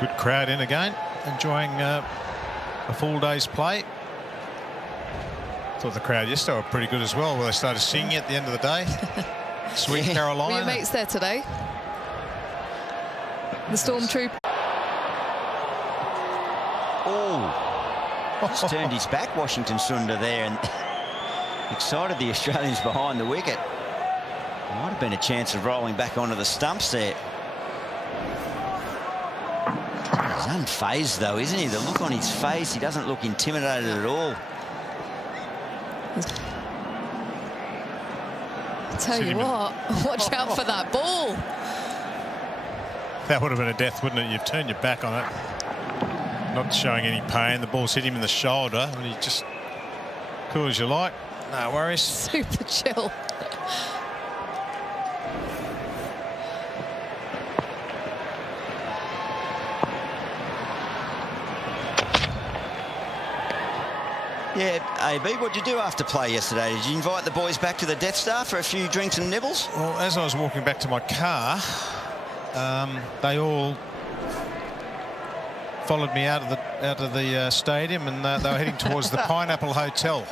Good crowd in again, enjoying a full day's play. Thought the crowd yesterday were pretty good as well, where they started singing at the end of the day. Sweet Carolina. Were your mates there today? The Stormtrooper. Oh, just turned his back, Washington Sundar there, and excited the Australians behind the wicket. Might have been a chance of rolling back onto the stumps there. He's unfazed though, isn't he? The look on his face, he doesn't look intimidated at all. I tell you what, watch out for that ball. That would have been a death, wouldn't it? You've turned your back on it. Not showing any pain. The ball's hit him in the shoulder, and he just cool as you like. No worries. Super chill. Yeah, AB, what'd you do after play yesterday? Did you invite the boys back to the Death Star for a few drinks and nibbles? Well, as I was walking back to my car, they all followed me out of the stadium, and they were heading towards the Pineapple Hotel,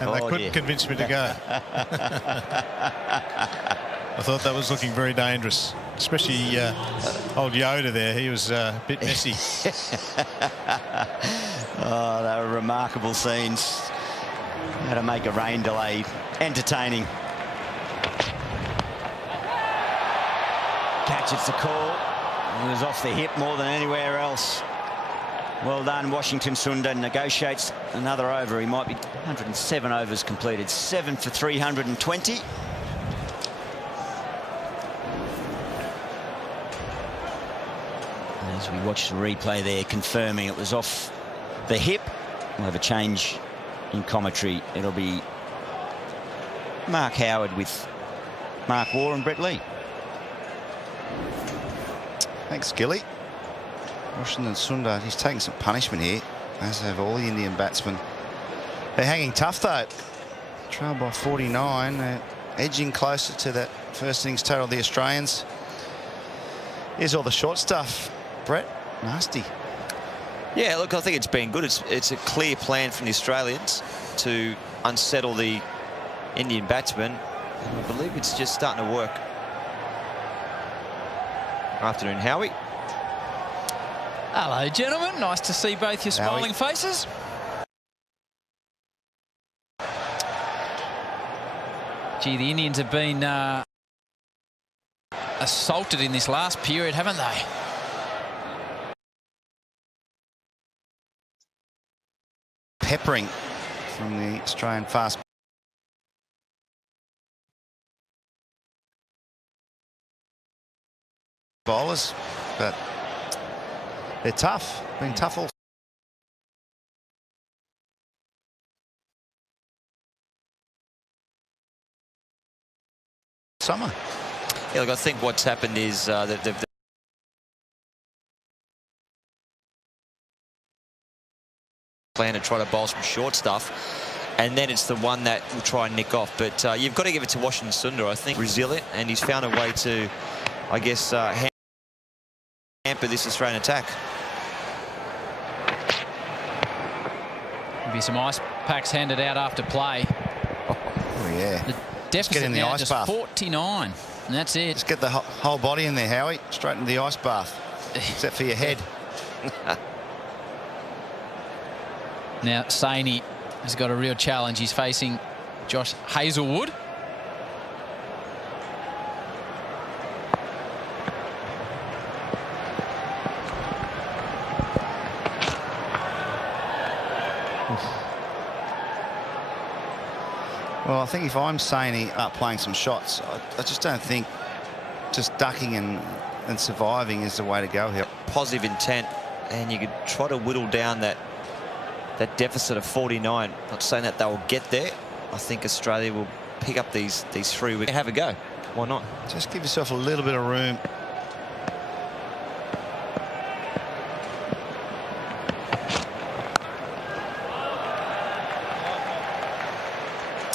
and they couldn't convince me to go. I thought that was looking very dangerous, especially old Yoda there. He was a bit messy. Oh, they were remarkable scenes. How to make a rain delay entertaining. Catches the call. He was off the hip more than anywhere else. Well done, Washington Sundar negotiates another over. He might be 107 overs completed, 7 for 320. As we watch the replay there, confirming it was off the hip. We'll have a change in commentary. It'll be Mark Howard with Mark Waugh and Brett Lee. Thanks, Gilly. Washington Sundar, he's taking some punishment here, as have all the Indian batsmen. They're hanging tough, though. Trail by 49. They're edging closer to that first innings total of the Australians. Here's all the short stuff. Brett, nasty. Yeah, look, I think it's been good. It's a clear plan from the Australians to unsettle the Indian batsmen. And I believe it's just starting to work. Afternoon, Howie. Hello, gentlemen. Nice to see both your smiling faces. Gee, the Indians have been assaulted in this last period, haven't they? Peppering from the Australian fast bowlers, but they're tough. Been tough all summer. Yeah, look, I think what's happened is that they've plan to try to bowl some short stuff, and then it's the one that will try and nick off. But you've got to give it to Washington Sundar, I think, resilient, and he's found a way to, I guess, hamper this Australian attack. There'll be some ice packs handed out after play. Oh yeah. The deficit get in the now ice just bath. 49, and that's it. Just get the whole body in there, Howie. Straight into the ice bath, except for your head. Now, Saini has got a real challenge. He's facing Josh Hazlewood. Well, I think if I'm Saini up playing some shots, I just don't think just ducking and surviving is the way to go here. Positive intent, and you could try to whittle down that deficit of 49. Not saying that they'll get there. I think Australia will pick up these 3 wickets. Have a go. Why not? Just give yourself a little bit of room.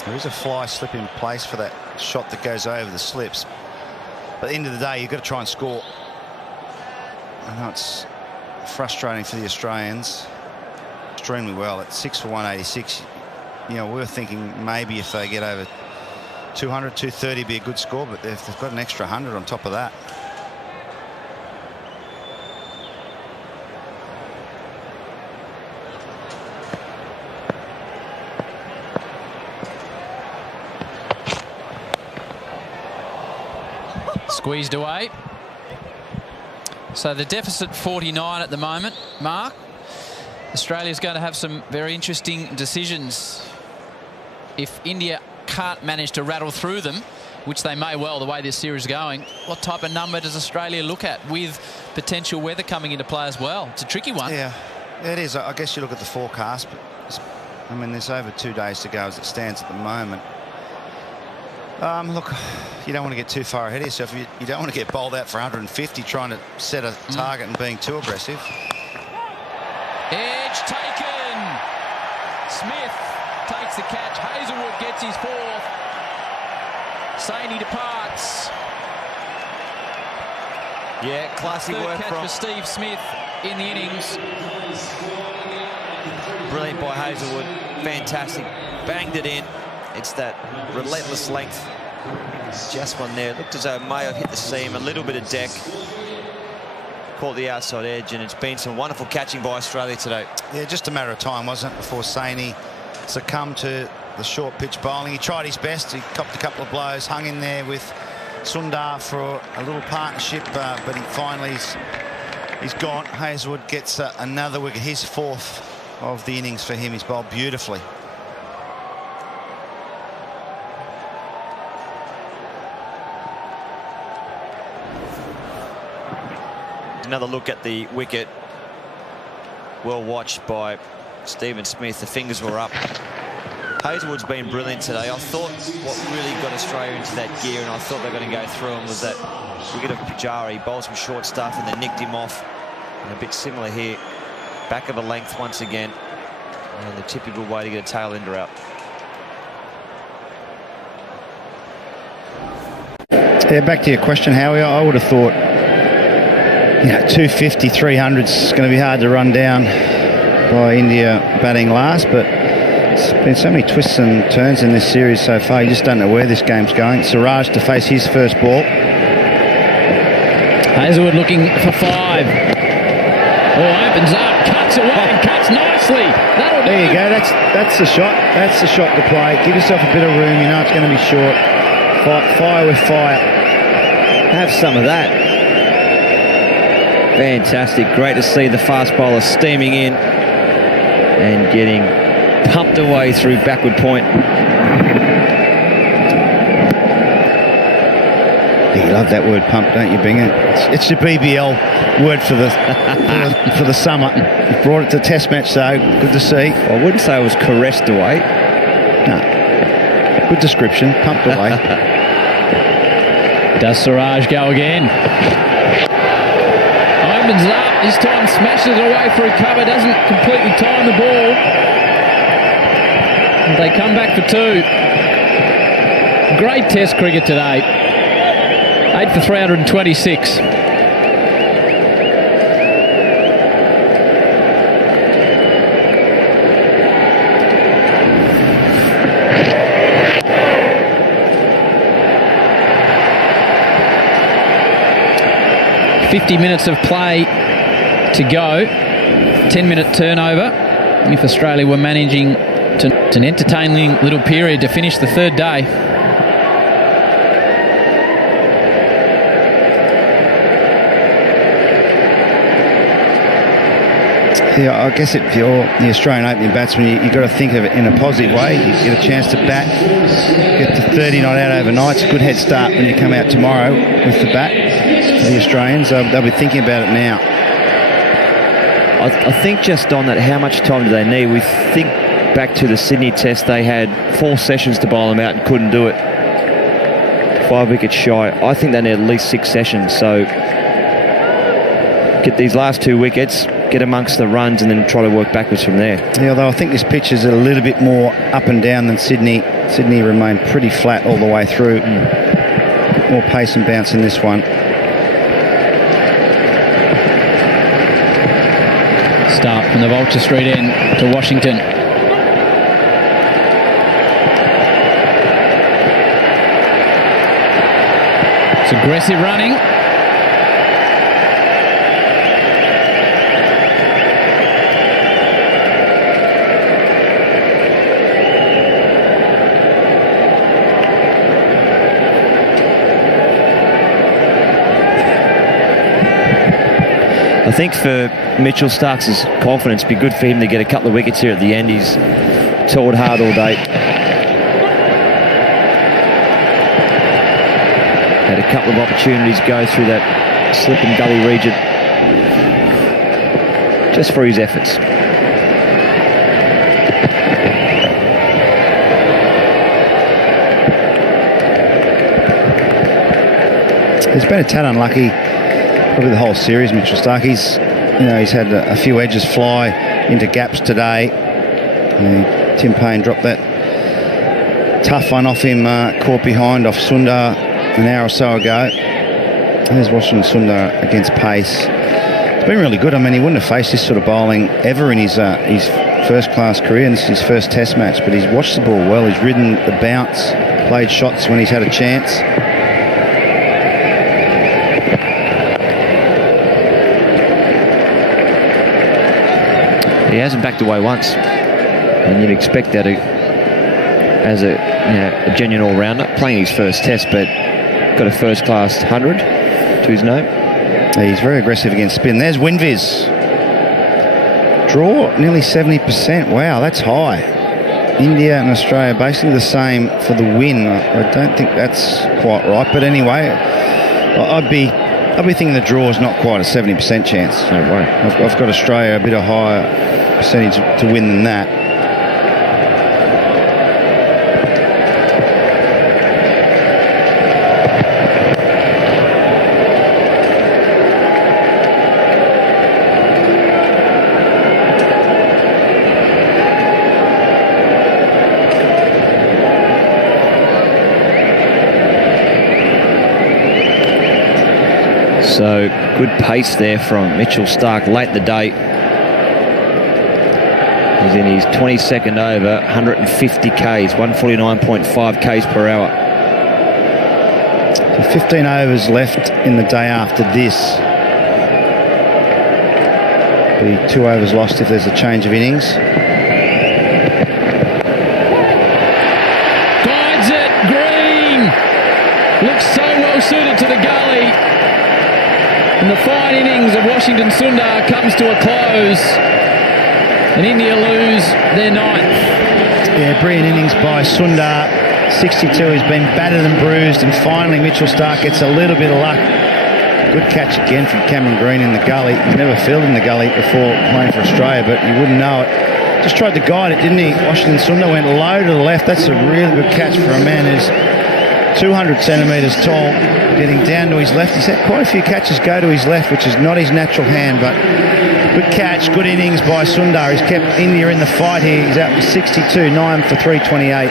There is a fly slip in place for that shot that goes over the slips. But at the end of the day, you've got to try and score. I know it's frustrating for the Australians. Extremely well at 6 for 186. You know, we're thinking maybe if they get over 200, 230 would be a good score, but they've got an extra 100 on top of that. Squeezed away. So the deficit 49 at the moment, Mark. Australia's going to have some very interesting decisions. If India can't manage to rattle through them, which they may well the way this series is going, what type of number does Australia look at with potential weather coming into play as well? It's a tricky one. Yeah, it is. I guess you look at the forecast, but I mean, there's over 2 days to go as it stands at the moment. Look, you don't want to get too far ahead of yourself. You don't want to get bowled out for 150 trying to set a target and being too aggressive. Edge taken. Smith takes the catch. Hazlewood gets his fourth. Saini departs. Yeah, classy work catch for Steve Smith in the innings. Brilliant by Hazlewood. Fantastic. Banged it in. It's that relentless length. Just one there. It looked as though it may have hit the seam, a little bit of deck. Caught the outside edge, and it's been some wonderful catching by Australia today. Yeah, just a matter of time, wasn't it, before Saini succumbed to the short pitch bowling. He tried his best. He copped a couple of blows, hung in there with Sundar for a little partnership, but he finally he's gone. Hazlewood gets another wicket, his fourth of the innings for him. He's bowled beautifully. Another look at the wicket. Well watched by Stephen Smith. The fingers were up. Hazlewood's been brilliant today. I thought what really got Australia into that gear, and I thought they were going to go through him, was that wicket of Pujari. Bowled some short stuff and then nicked him off. And a bit similar here. Back of a length once again. And the typical way to get a tail ender out. Yeah, back to your question, Howie. I would have thought, you know, 250, 300 is going to be hard to run down by India batting last, but it's been so many twists and turns in this series so far. You just don't know where this game's going. Siraj to face his first ball. Hazlewood looking for 5. Oh, opens up, cuts away, and cuts nicely. That'll do. There you go. That's the shot. That's the shot to play. Give yourself a bit of room. You know it's going to be short. Fire with fire. Have some of that. Fantastic. Great to see the fast bowler steaming in and getting pumped away through backward point. You love that word pump, don't you, Binger? It's your BBL word for the for the summer. You brought it to Test match, though. Good to see. I wouldn't say it was caressed away. No. Good description. Pumped away. Does Siraj go again? Opens up. This time smashes it away through cover. Doesn't completely time the ball. They come back for 2. Great Test cricket today. 8 for 326. .50 of play to go. 10-minute turnover. If Australia were managing to an entertaining little period to finish the third day. Yeah, I guess if you're the Australian opening batsman, you've got to think of it in a positive way. You get a chance to bat, get to 30 not out overnight. It's a good head start when you come out tomorrow with the bat. For the Australians, they'll be thinking about it now. I think just on that, how much time do they need? We think back to the Sydney Test, they had 4 sessions to bowl them out and couldn't do it. 5 wickets shy. I think they need at least 6 sessions. So get these last 2 wickets, get amongst the runs, and then try to work backwards from there. Yeah, although I think this pitch is a little bit more up and down than Sydney. Sydney remained pretty flat all the way through. More pace and bounce in this one. start from the Vulture Street end to Washington. It's aggressive running. I think for Mitchell Starc's confidence, it'd be good for him to get a couple of wickets here at the end. He's toiled hard all day. Had a couple of opportunities go through that slip and gully region just for his efforts. He's been a tad unlucky probably the whole series, Mitchell Starc. He's had a few edges fly into gaps today. Tim Payne dropped that tough one off him, caught behind off Sundar an hour or so ago. And there's Washington Sundar against pace. It's been really good. I mean, he wouldn't have faced this sort of bowling ever in his first-class career, and this is his first Test match. But he's watched the ball well. He's ridden the bounce, played shots when he's had a chance. He hasn't backed away once, and you'd expect that as a genuine all-rounder, playing his first Test, but got a first-class 100 to his name. He's very aggressive against spin. There's Winviz. Draw nearly 70%. Wow, that's high. India and Australia basically the same for the win. I don't think that's quite right, but anyway, I'd be thinking the draw is not quite a 70% chance. No way. I've got Australia a bit of higher percentage to win than that. So good pace there from Mitchell Starc late in the day. He's in his 22nd over, 150 Ks, 149.5 Ks per hour. So 15 overs left in the day after this. Be 2 overs lost if there's a change of innings. Guides it, Green. Looks so well suited to the gully. And the fine innings of Washington Sundar comes to a close. And India lose their 9th. Yeah, brilliant innings by Sundar. 62, he's been battered and bruised, and finally Mitchell Starc gets a little bit of luck. Good catch again from Cameron Green in the gully. He's never fielded in the gully before playing for Australia, but you wouldn't know it. Just tried to guide it, didn't he? Washington Sundar went low to the left. That's a really good catch for a man who's 200 centimetres tall, getting down to his left. He's had quite a few catches go to his left, which is not his natural hand, but good catch, good innings by Sundar. He's kept India in the fight here. He's out for 62, 9 for 328.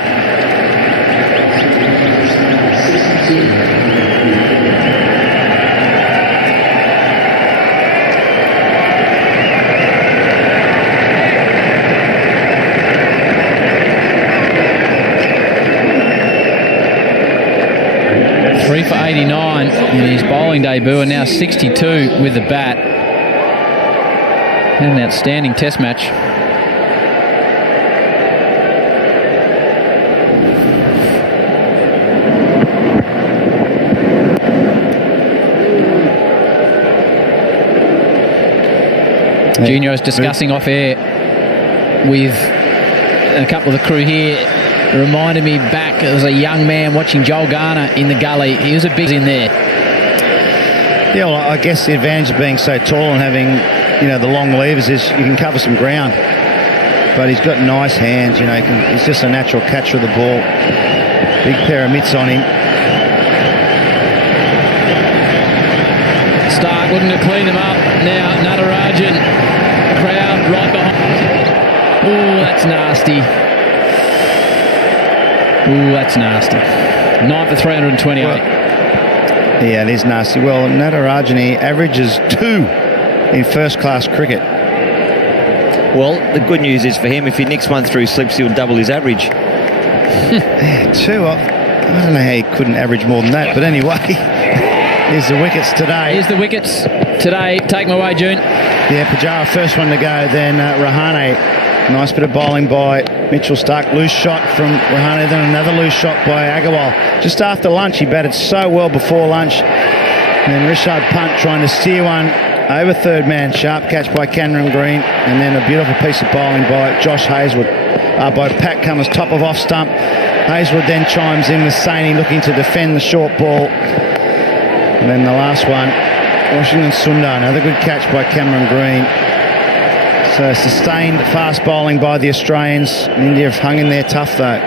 For 89 in his bowling debut, and now 62 with the bat. Had an outstanding Test match. Junior is discussing off air with a couple of the crew here. It reminded me back as a young man watching Joel Garner in the gully. He was a big in there. Yeah, well, I guess the advantage of being so tall and having, the long levers is you can cover some ground. But he's got nice hands, he's just a natural catcher of the ball. Big pair of mitts on him. Starc looking to clean them up. Now Natarajan, crowd right behind. Oh, that's nasty. Ooh, that's nasty. 9 for 328. Yeah, it is nasty. Well, Natarajan averages 2 in first-class cricket. Well, the good news is for him, if he nicks one through slips, he'll double his average. Yeah, 2 off. I don't know how he couldn't average more than that, but anyway, here's the wickets today. Here's the wickets today. Take them away, June. Yeah, Pujara first one to go, then Rahane. Nice bit of bowling by Mitchell Starc. Loose shot from Rahane, then another loose shot by Agarwal. Just after lunch, he batted so well before lunch. And then Rishad Pant trying to steer one over third man. Sharp catch by Cameron Green. And then a beautiful piece of bowling by Josh Hazlewood. By Pat Cummins, top of off stump. Hazlewood then chimes in with Saini looking to defend the short ball. And then the last one, Washington Sundar. Another good catch by Cameron Green. So sustained fast bowling by the Australians. India have hung in there tough though.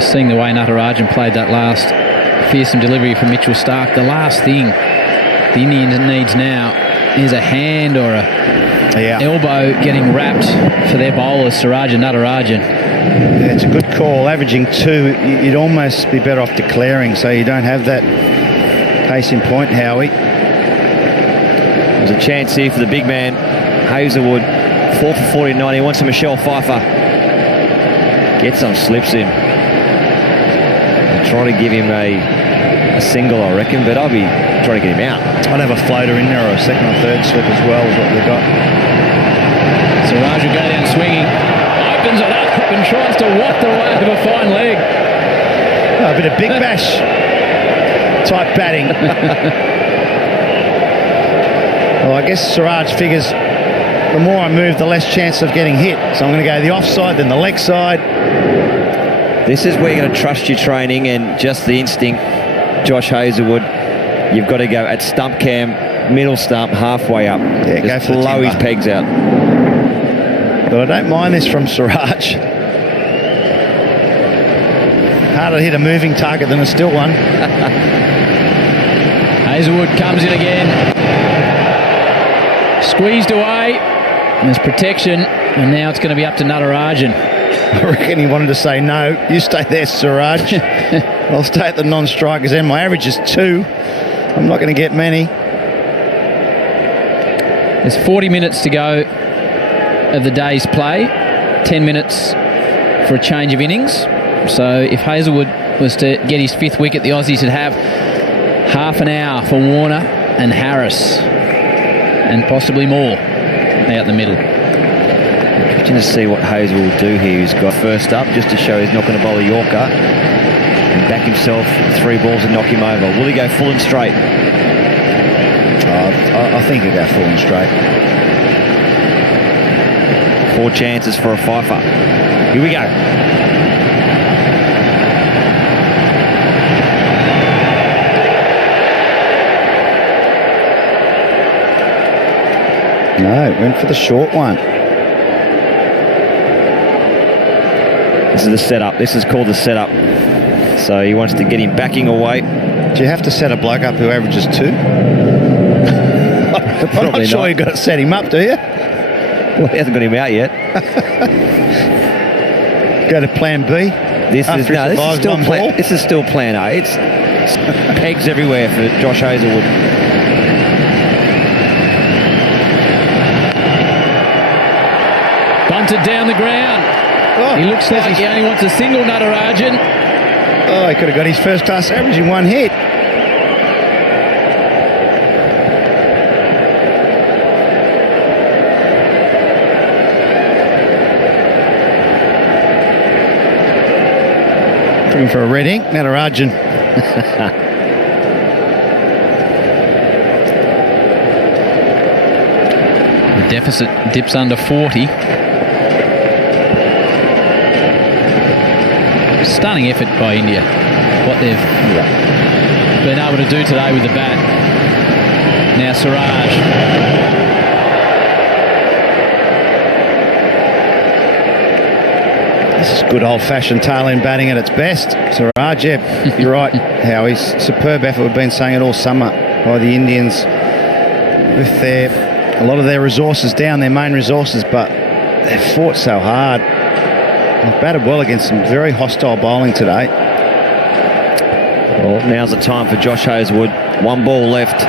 Seeing the way Natarajan played that last fearsome delivery from Mitchell Starc, the last thing the Indians needs now is a hand or a elbow getting wrapped for their bowlers, Siraj and Natarajan. Yeah, it's a good call. Averaging 2, you'd almost be better off declaring, so you don't have that case in point, Howie. There's a chance here for the big man, Hazlewood. 4 for 49. He wants a Michelle Pfeiffer. Gets some slips in. I'll try to give him a single, I reckon, but I'll be trying to get him out. I'd have a floater in there or a second or third slip as well is what they've got. Siraj will go down swinging. Opens it up and tries to waft the way of a fine leg. Oh, a bit of big bash type batting. Well, I guess Siraj figures the more I move, the less chance of getting hit. So I'm going to go the offside, then the leg side. This is where you're going to trust your training and just the instinct. Josh Hazlewood, you've got to go at stump cam, middle stump, halfway up. Yeah, just go for blow the his pegs out. But I don't mind this from Siraj. Harder to hit a moving target than a still one. Hazlewood comes in again. Squeezed away. There's protection, and now it's going to be up to Natarajan. I reckon he wanted to say, no, you stay there, Siraj. I'll stay at the non-strikers end. My average is 2. I'm not going to get many. There's 40 minutes to go of the day's play. 10 minutes for a change of innings. So if Hazlewood was to get his 5th wicket, the Aussies would have half an hour for Warner and Harris. And possibly more out the middle. Interesting to see what Hazel will do here. He's got first up just to show he's not going to bowl a Yorker and back himself 3 balls and knock him over. Will he go full and straight? I think he'll go full and straight. 4 chances for a Pfeiffer. Here we go. No, went for the short one. This is the setup. This is called the setup. So he wants to get him backing away. Do you have to set a bloke up who averages 2? I'm not sure you've got to set him up, do you? Well, he hasn't got him out yet. Go to plan B. This is still plan A. It's pegs everywhere for Josh Hazlewood. Bunted down the ground. Oh, he looks like he only wants a single, Natarajan. Oh, he could have got his first class average in 1 hit. Looking for a red ink, Natarajan. The deficit dips under 40. Stunning effort by India. What they've been able to do today with the bat. Now Siraj. This is good old-fashioned tail-end batting at its best. Siraj, yeah, you're right, Howie. Superb effort. We've been saying it all summer by the Indians with a lot of their resources down, their main resources, but they've fought so hard. They've batted well against some very hostile bowling today. Well, now's the time for Josh Hazlewood. 1 ball left.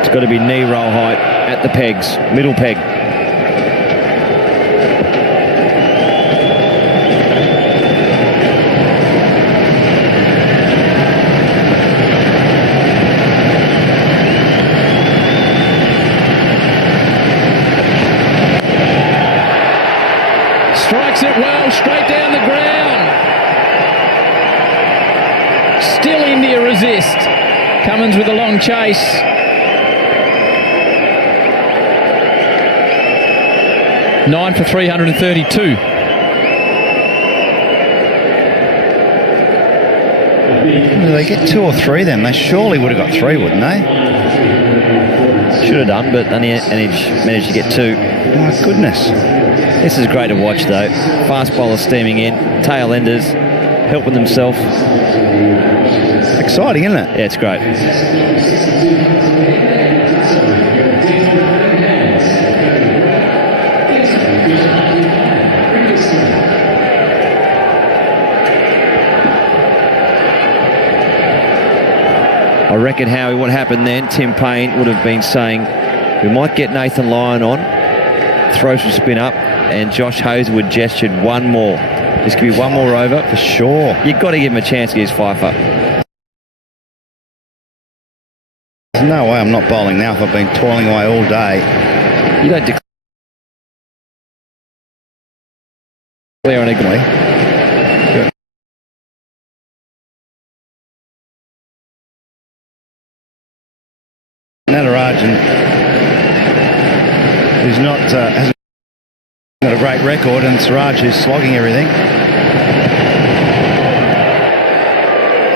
It's got to be knee roll height at the pegs, middle peg. Strikes it well, straight down the ground. Still India resist. Cummins with a long chase. Nine for 332. Do they get 2 or 3 then? They surely would have got 3, wouldn't they? Should have done, but only managed to get 2. My goodness. This is great to watch, though. Fast bowler steaming in, tail enders helping themselves. Exciting, isn't it? Yeah, it's great. I reckon, Howie, what happened then, Tim Payne would have been saying, we might get Nathan Lyon on, throw some spin up, and Josh Hazelwood gestured one more. This could be one more over. For sure. You've got to give him a chance against Pfeiffer. There's no way I'm not bowling now if I've been toiling away all day. You don't declare on a Natarajan, who's not hasn't got a great record, and Siraj who's slogging everything.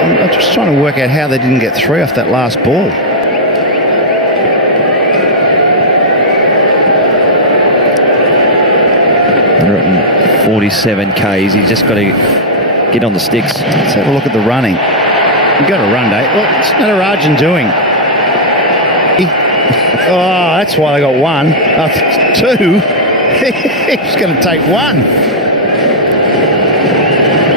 I'm just trying to work out how they didn't get 3 off that last ball. And 47 Ks. He's just got to get on the sticks. Let's have a look at the running. You've got to run, Dave. What's Natarajan doing? Oh, that's why they got 1. 2. He's going to take 1.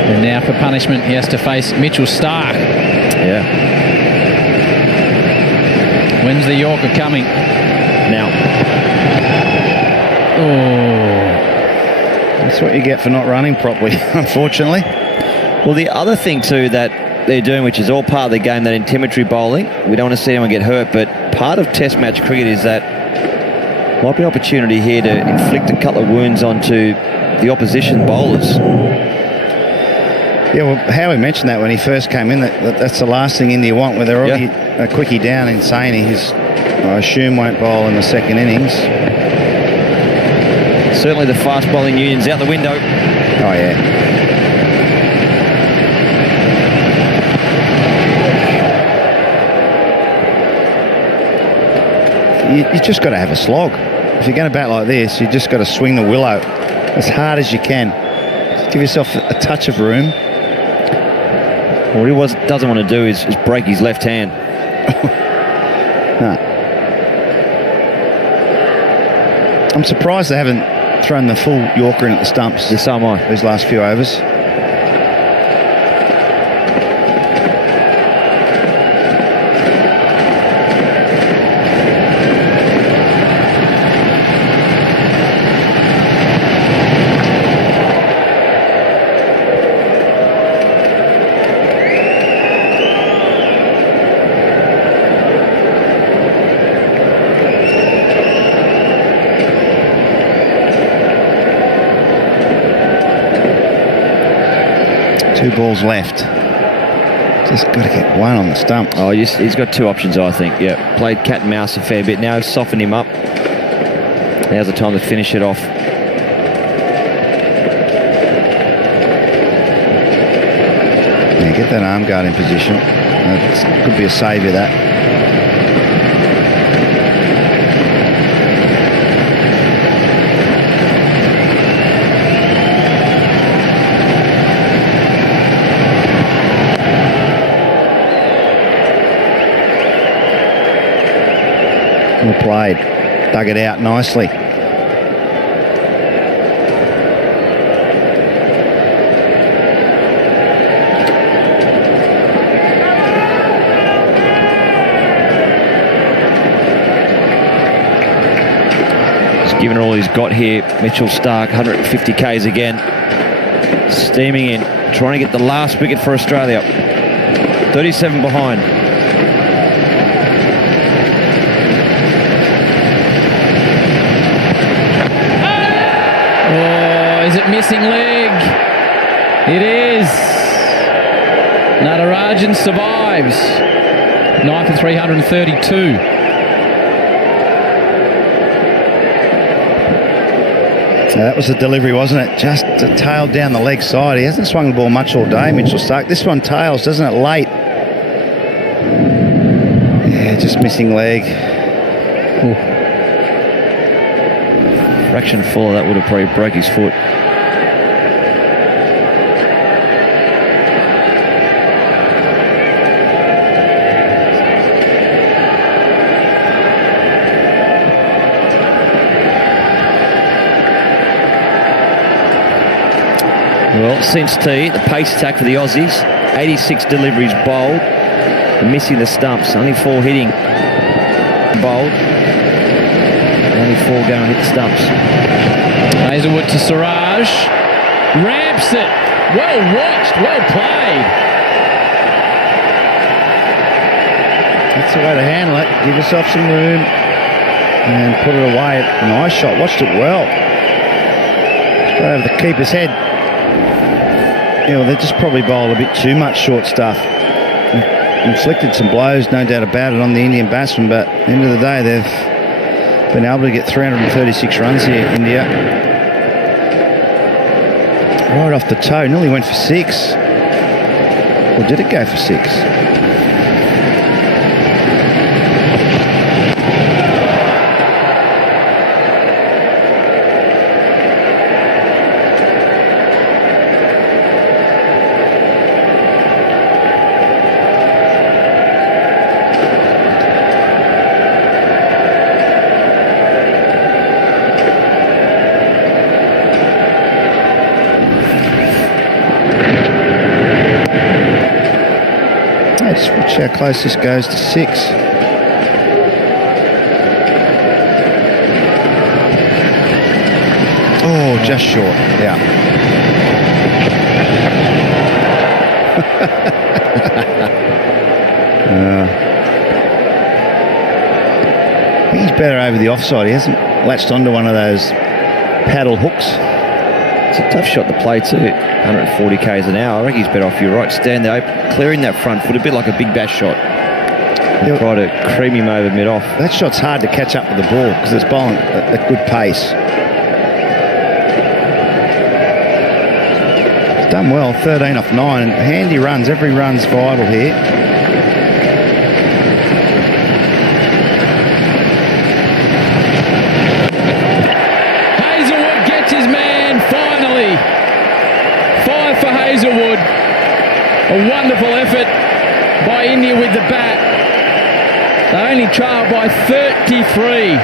And now for punishment, he has to face Mitchell Starc. Yeah. When's the Yorker coming? Now. Oh. That's what you get for not running properly, unfortunately. Well, the other thing, too, that they're doing, which is all part of the game, that intimidatory bowling, we don't want to see anyone get hurt, but part of Test match cricket is that might be an opportunity here to inflict a couple of wounds onto the opposition bowlers. Yeah, well, Howie mentioned that when he first came in, that's the last thing India want, where they're already a quickie down in Saini, who's, I assume, won't bowl in the second innings. Certainly the fast bowling union's out the window. Oh, yeah. You just got to have a slog. If you're going to bat like this, you just got to swing the willow as hard as you can. Just give yourself a touch of room. What he doesn't want to do is break his left hand. No. I'm surprised they haven't thrown the full Yorker in at the stumps. Yeah, so am I. These last few overs. Two balls left. Just got to get 1 on the stump. Oh, he's got 2 options, I think. Yeah, played cat and mouse a fair bit. Now softened him up. Now's the time to finish it off. Yeah, get that arm guard in position. That could be a saviour, that. Well played. Dug it out nicely. given all he's got here. Mitchell Starc, 150 Ks again. Steaming in, trying to get the last wicket for Australia. 37 behind. Oh, is it missing leg? It is. Natarajan survives. 9 for 332. That was the delivery, wasn't it? Just tailed down the leg side. He hasn't swung the ball much all day, Mitchell Starc. This one tails, doesn't it, late? Yeah, just missing leg. Ooh. Fraction full of that would have probably broke his foot. Well, since tee, the pace attack for the Aussies. 86 deliveries bowled. And missing the stumps. Only 4 hitting. Bowled. Only 4 going to hit the stumps. Hazlewood to Siraj. Ramps it. Well watched. Well played. That's the way to handle it. Give yourself some room and put it away. Nice shot. Watched it well. Straight over the keeper's head. Yeah, well, they just probably bowled a bit too much short stuff. Inflicted some blows, no doubt about it, on the Indian batsmen, but at the end of the day, they've been able to get 336 runs here, India. Right off the toe, nearly went for 6. Or did it go for 6? Let's watch how close this goes to 6. Oh, just short. Yeah. I think he's better over the offside. He hasn't latched onto one of those paddle hooks. It's a tough shot to play too. 140 Ks an hour. I reckon he's better off your right. Stand there, clearing that front foot, a bit like a Big Bash shot. And try to cream him over mid-off. That shot's hard to catch up with the ball because it's bowling at good pace. It's done well, 13 off 9, and handy runs. Every run's vital here. Hazlewood gets his man finally. 5 for Hazlewood. A wonderful effort by India with the bat. They only trail by 33.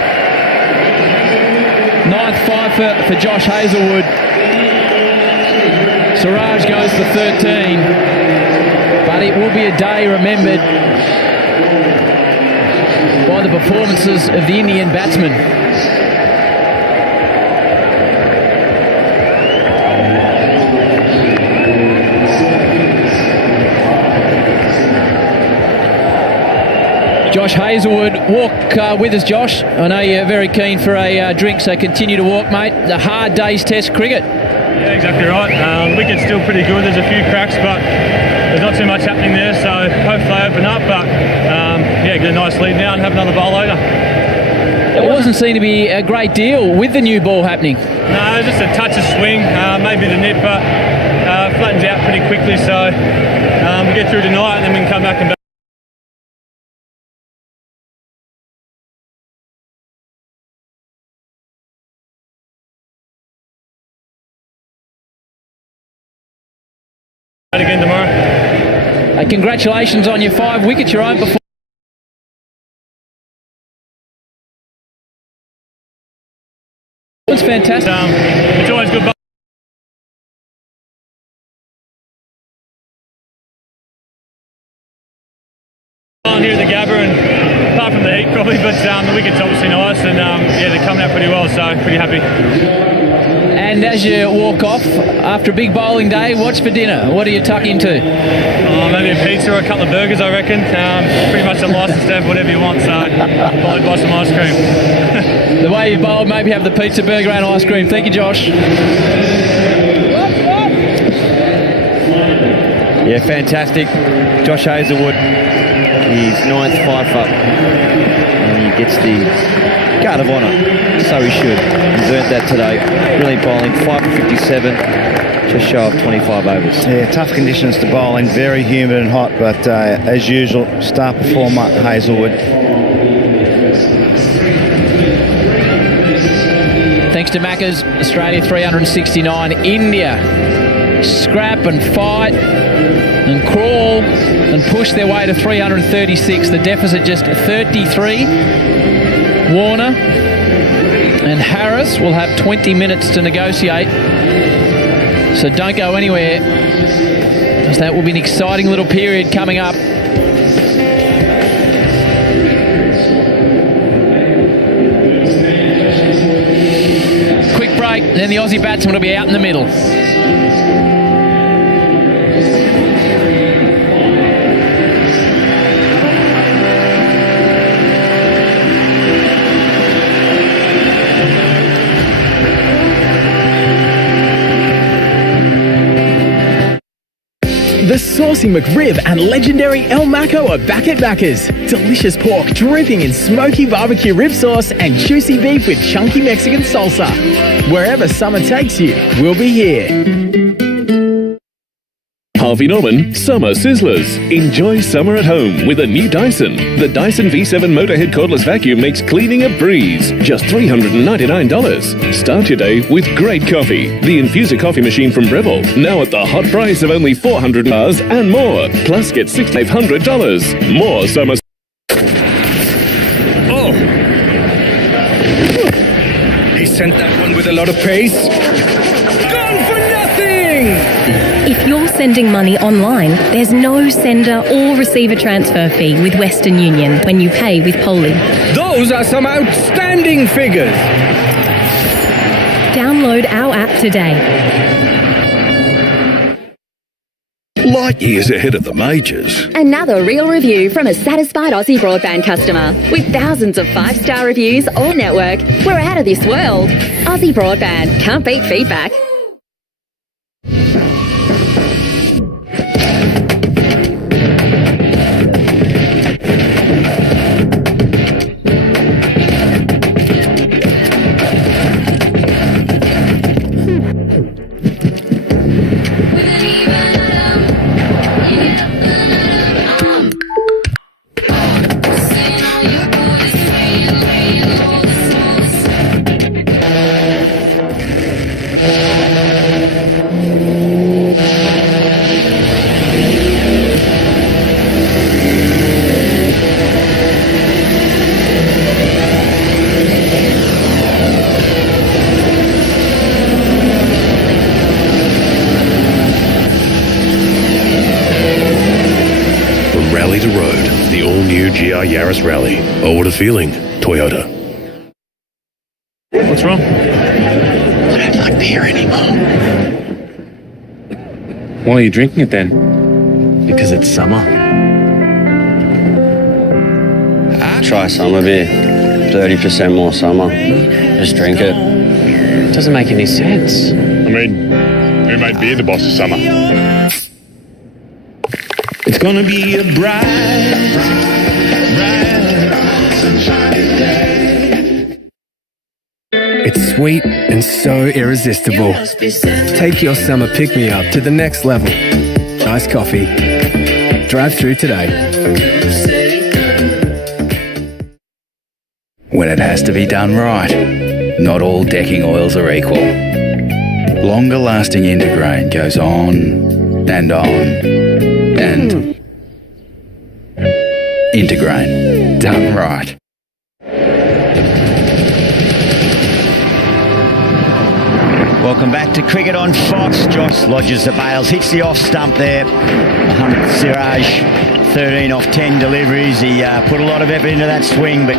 9th 5 for Josh Hazlewood. Siraj goes for 13. But it will be a day remembered by the performances of the Indian batsmen. Josh Hazlewood, walk with us, Josh. I know you're very keen for a drink, so continue to walk, mate. The hard day's Test cricket. Yeah, exactly right. Wicket's still pretty good. There's a few cracks, but there's not too much happening there, so hopefully they open up. But yeah, get a nice lead now and have another bowl later. It wasn't seen to be a great deal with the new ball happening. No, just a touch of swing, maybe the nip, but flattens out pretty quickly. So we get through tonight and then we can come back and again tomorrow. Congratulations on your 5 wickets, your own performance. It's fantastic. It's always good. Here at the Gabba, and apart from the heat, probably but the wicket's obviously nice, and yeah, they're coming out pretty well, so pretty happy. And as you walk off after a big bowling day, what's for dinner? What do you tuck into? Maybe a pizza or a couple of burgers, I reckon. Pretty much a license to have whatever you want, so probably buy some ice cream. The way you bowled, maybe have the pizza, burger and ice cream. Thank you, Josh. Yeah, fantastic. Josh Hazlewood, his 9th five-up. And he gets the guard of honour. So he should. He's earned that today. Brilliant bowling, 5 for 57, just shy of 25 overs. Yeah, tough conditions to bowl in, very humid and hot, but as usual, star performer Hazlewood. Thanks to Maccas, Australia 369. India scrap and fight and crawl and push their way to 336. The deficit just 33. Warner and Harris will have 20 minutes to negotiate. So don't go anywhere, because that will be an exciting little period coming up. Quick break, then the Aussie batsman will be out in the middle. The Saucy McRib and legendary El Maco are back at Macca's. Delicious pork dripping in smoky barbecue rib sauce and juicy beef with chunky Mexican salsa. Wherever summer takes you, we'll be here. Harvey Norman Summer Sizzlers. Enjoy summer at home with a new Dyson. The Dyson V7 Motorhead Cordless Vacuum makes cleaning a breeze. Just $399. Start your day with great coffee. The Infuser coffee machine from Breville. Now at the hot price of only $400 and more. Plus get $6,500. More summer. Oh! He sent that one with a lot of pace. Gone for nothing! If you're sending money online, there's no sender or receiver transfer fee with Western Union when you pay with Polly. Those are some outstanding figures. Download our app today. Light years ahead of the majors. Another real review from a satisfied Aussie Broadband customer. With thousands of 5-star reviews all network, we're out of this world. Aussie Broadband. Can't beat feedback. Yaris Rally. Oh, what a feeling. Toyota. What's wrong? I don't like beer anymore. Why are you drinking it then? Because it's summer. Try summer beer. 30% more summer. Just drink it. It doesn't make any sense. I mean, who made beer the boss of summer? It's gonna be a bright It's sweet and so irresistible. Take your summer pick-me-up to the next level. Nice coffee. Drive through today. When it has to be done right, not all decking oils are equal. Longer lasting Intergrain goes on and on and Intergrain, done right. Welcome back to Cricket on Fox. Josh lodges the bails, hits the off stump there. Mohammad Siraj, 13 off 10 deliveries. He put a lot of effort into that swing, but